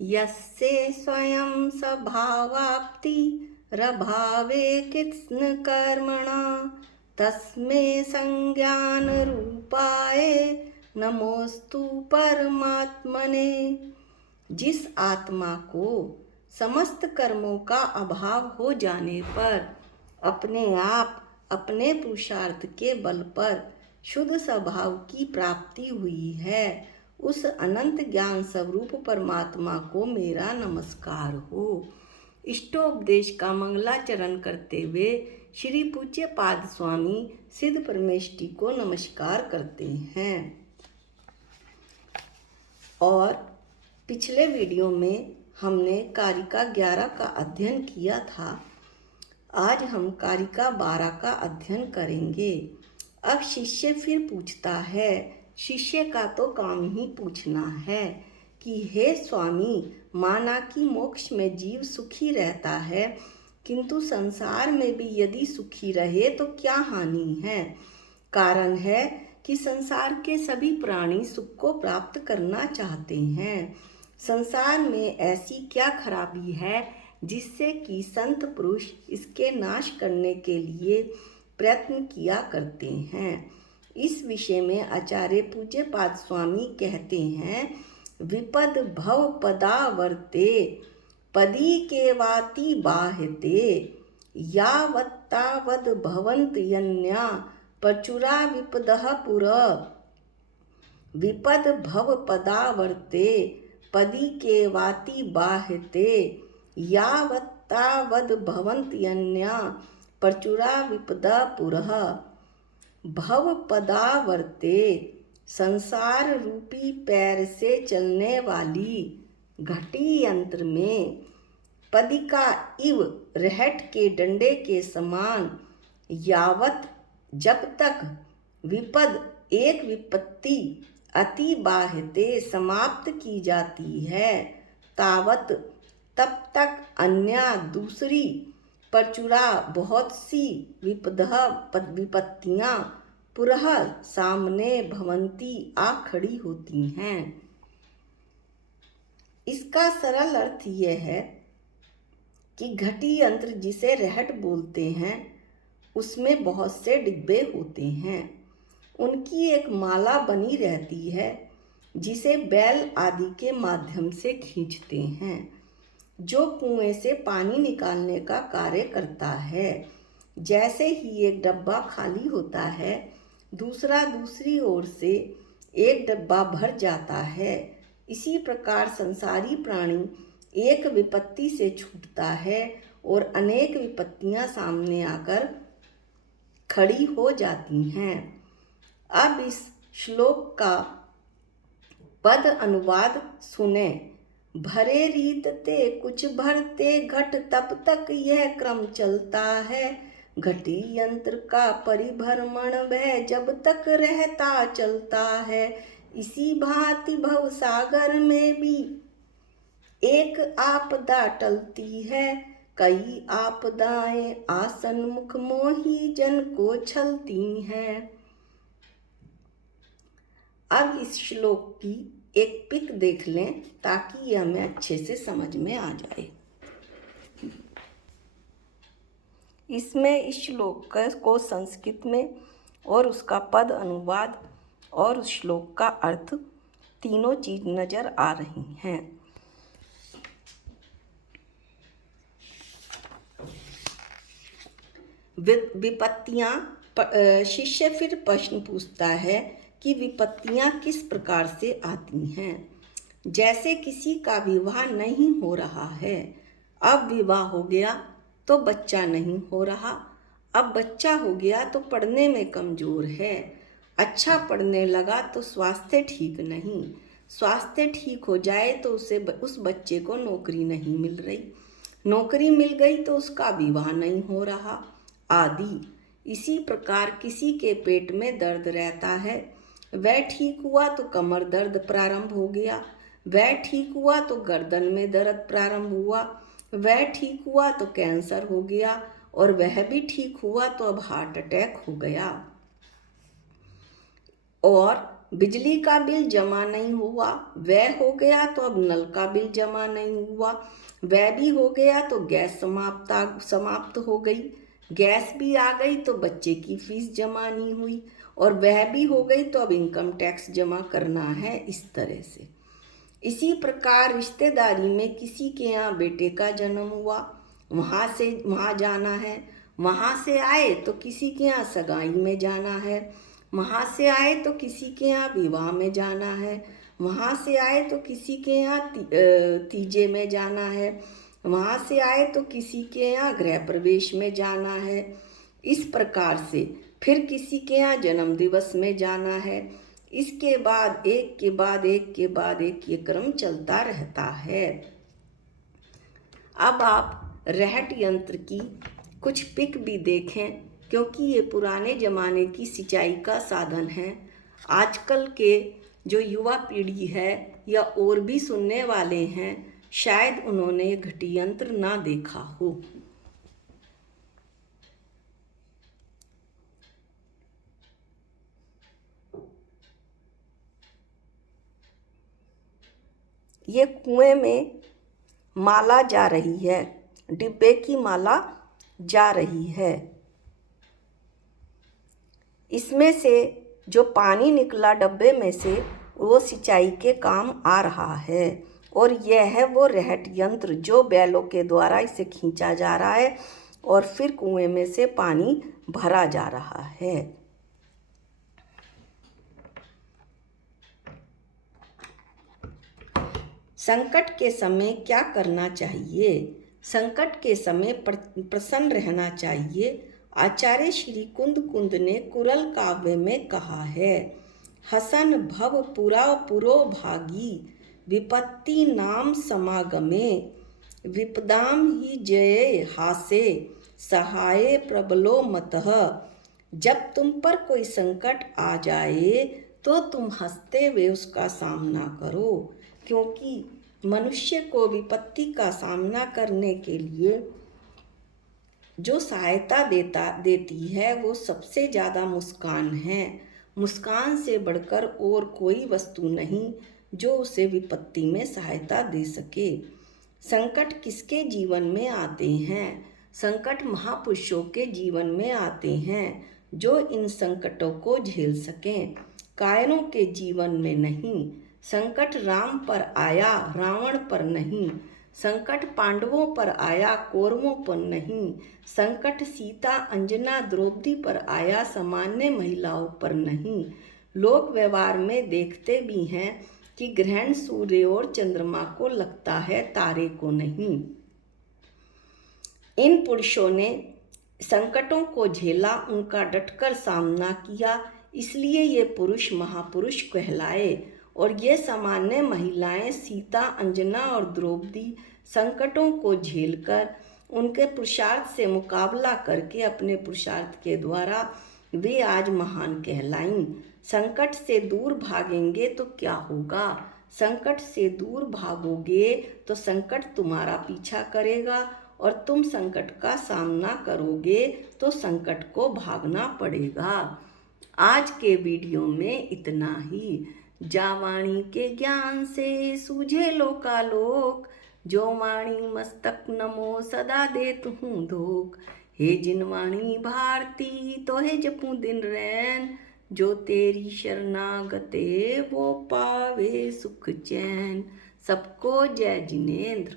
यस्य स्वयं स्वभावाप्ति रभावे कृत्स्न कर्मणा तस्मै संज्ञान रूपाय नमोस्तु परमात्मने। जिस आत्मा को समस्त कर्मों का अभाव हो जाने पर अपने आप अपने पुरुषार्थ के बल पर शुद्ध स्वभाव की प्राप्ति हुई है, उस अनंत ज्ञान स्वरूप परमात्मा को मेरा नमस्कार हो। इष्टोपदेश का मंगलाचरण करते हुए श्री पूज्य पाद स्वामी सिद्ध परमेष्टि को नमस्कार करते हैं। और पिछले वीडियो में हमने कारिका 11 का अध्ययन किया था। आज हम कारिका 12 का अध्ययन करेंगे। अब शिष्य फिर पूछता है, शिष्य का तो काम ही पूछना है कि हे स्वामी, माना कि मोक्ष में जीव सुखी रहता है, किंतु संसार में भी यदि सुखी रहे तो क्या हानि है? कारण है कि संसार के सभी प्राणी सुख को प्राप्त करना चाहते हैं। संसार में ऐसी क्या खराबी है जिससे कि संत पुरुष इसके नाश करने के लिए प्रयत्न किया करते हैं। इस विषय में आचार्य पूज्य पाद स्वामी कहते हैं, विपद भव पदावर्ते पदी के वाति बाह्यते यावत्तावद भवन्त यन्या प्रचुरा विपदः पुरा। विपद भव पदावर्ते पदी के वाति बाह्यते यावत्तावद भवन्त यन्या प्रचुरा विपदा पुरः। भव पदावर्ते संसार रूपी पैर से चलने वाली घटी यंत्र में पदिका इव रहट के डंडे के समान यावत जब तक विपद एक विपत्ति अति बाह्यते समाप्त की जाती है, तावत तब तक अन्य दूसरी प्रचुरा बहुत सी विपत्तियां पुरः सामने भवंती आ खड़ी होती हैं। इसका सरल अर्थ यह है कि घटी यंत्र जिसे रहट बोलते हैं, उसमें बहुत से डिब्बे होते हैं। उनकी एक माला बनी रहती है जिसे बैल आदि के माध्यम से खींचते हैं, जो कुएं से पानी निकालने का कार्य करता है। जैसे ही एक डब्बा खाली होता है, दूसरा दूसरी ओर से एक डब्बा भर जाता है। इसी प्रकार संसारी प्राणी एक विपत्ति से छूटता है और अनेक विपत्तियां सामने आकर खड़ी हो जाती हैं। अब इस श्लोक का पद अनुवाद सुने। भरे रीत ते कुछ भरते घट, तब तक यह क्रम चलता है। घटी यंत्र का परिभ्रमण वह जब तक रहता चलता है। इसी भांति भव सागर में भी एक आपदा टलती है। कई आपदाएं आसन मुख मोही जन को छलती हैं। अब इस श्लोक की एक पिक देख लें ताकि यह हमें अच्छे से समझ में आ जाए। इसमें इस श्लोक को संस्कृत में और उसका पद अनुवाद और उस श्लोक का अर्थ तीनों चीज नजर आ रही हैं। विपत्तियां, शिष्य फिर प्रश्न पूछता है कि विपत्तियां किस प्रकार से आती हैं। जैसे किसी का विवाह नहीं हो रहा है, अब विवाह हो गया तो बच्चा नहीं हो रहा, अब बच्चा हो गया तो पढ़ने में कमजोर है, अच्छा पढ़ने लगा तो स्वास्थ्य ठीक नहीं, स्वास्थ्य ठीक हो जाए तो उस बच्चे को नौकरी नहीं मिल रही, नौकरी मिल गई तो उसका विवाह नहीं हो रहा आदि। इसी प्रकार किसी के पेट में दर्द रहता है, वह ठीक हुआ तो कमर दर्द प्रारंभ हो गया, वह ठीक हुआ तो गर्दन में दर्द प्रारंभ हुआ, वह ठीक हुआ तो कैंसर हो गया और वह भी ठीक हुआ तो अब हार्ट अटैक हो गया। और बिजली का बिल जमा नहीं हुआ, वह हो गया तो अब नल का बिल जमा नहीं हुआ, वह भी हो गया तो गैस समाप्त हो गई, गैस भी आ गई तो बच्चे की फीस जमा नहीं हुई, और वह भी हो गई तो अब इनकम टैक्स जमा करना है। इस तरह से इसी प्रकार रिश्तेदारी में किसी के यहाँ बेटे का जन्म हुआ, वहाँ जाना है, वहाँ से आए तो किसी के यहाँ सगाई में जाना है, वहाँ से आए तो किसी के यहाँ विवाह में जाना है, वहाँ से आए तो किसी के यहाँ तीजे में जाना है, वहाँ से आए तो किसी के यहाँ गृह प्रवेश में जाना है। इस प्रकार से फिर किसी के यहाँ जन्म दिवस में जाना है। इसके बाद एक के बाद एक के बाद एक ये क्रम चलता रहता है। अब आप रहट यंत्र की कुछ पिक भी देखें, क्योंकि ये पुराने ज़माने की सिंचाई का साधन है। आजकल के जो युवा पीढ़ी है या और भी सुनने वाले हैं, शायद उन्होंने ये घटी यंत्र ना देखा हो। ये कुएं में माला जा रही है, डिब्बे की माला जा रही है। इसमें से जो पानी निकला डब्बे में से वो सिंचाई के काम आ रहा है, और यह है वो रहट यंत्र जो बैलों के द्वारा इसे खींचा जा रहा है और फिर कुएं में से पानी भरा जा रहा है। संकट के समय क्या करना चाहिए? संकट के समय प्रसन्न रहना चाहिए। आचार्य श्री कुंद ने कुरल काव्य में कहा है, हसन भव पुरा पुरो भागी, विपत्ति नाम समागमे, विपदाम ही जय हासे, सहाय प्रबलो मतः। जब तुम पर कोई संकट आ जाए तो तुम हंसते हुए उसका सामना करो, क्योंकि मनुष्य को विपत्ति का सामना करने के लिए जो सहायता देती है वो सबसे ज़्यादा मुस्कान है। मुस्कान से बढ़कर और कोई वस्तु नहीं जो उसे विपत्ति में सहायता दे सके। संकट किसके जीवन में आते हैं? संकट महापुरुषों के जीवन में आते हैं जो इन संकटों को झेल सकें, कायरों के जीवन में नहीं। संकट राम पर आया, रावण पर नहीं। संकट पांडवों पर आया, कौरवों पर नहीं। संकट सीता, अंजना, द्रौपदी पर आया, सामान्य महिलाओं पर नहीं। लोक व्यवहार में देखते भी हैं कि ग्रहण सूर्य और चंद्रमा को लगता है, तारे को नहीं। इन पुरुषों ने संकटों को झेला, उनका डटकर सामना किया, इसलिए ये पुरुष महापुरुष कहलाए। और ये सामान्य महिलाएं सीता, अंजना और द्रौपदी संकटों को झेलकर उनके पुरुषार्थ से मुकाबला करके अपने पुरुषार्थ के द्वारा वे आज महान कहलाईं। संकट से दूर भागेंगे तो क्या होगा? संकट से दूर भागोगे तो संकट तुम्हारा पीछा करेगा, और तुम संकट का सामना करोगे तो संकट को भागना पड़ेगा। आज के वीडियो में इतना ही। जा वाणी के ज्ञान से सूझे लोकालोक, जो वाणी मस्तक नमो सदा देत हूँ धोख। हे जिन वाणी भारती तो हे जपूं दिन रैन, जो तेरी शरणागते वो पावे सुख चैन। सबको जय जिनेंद्र।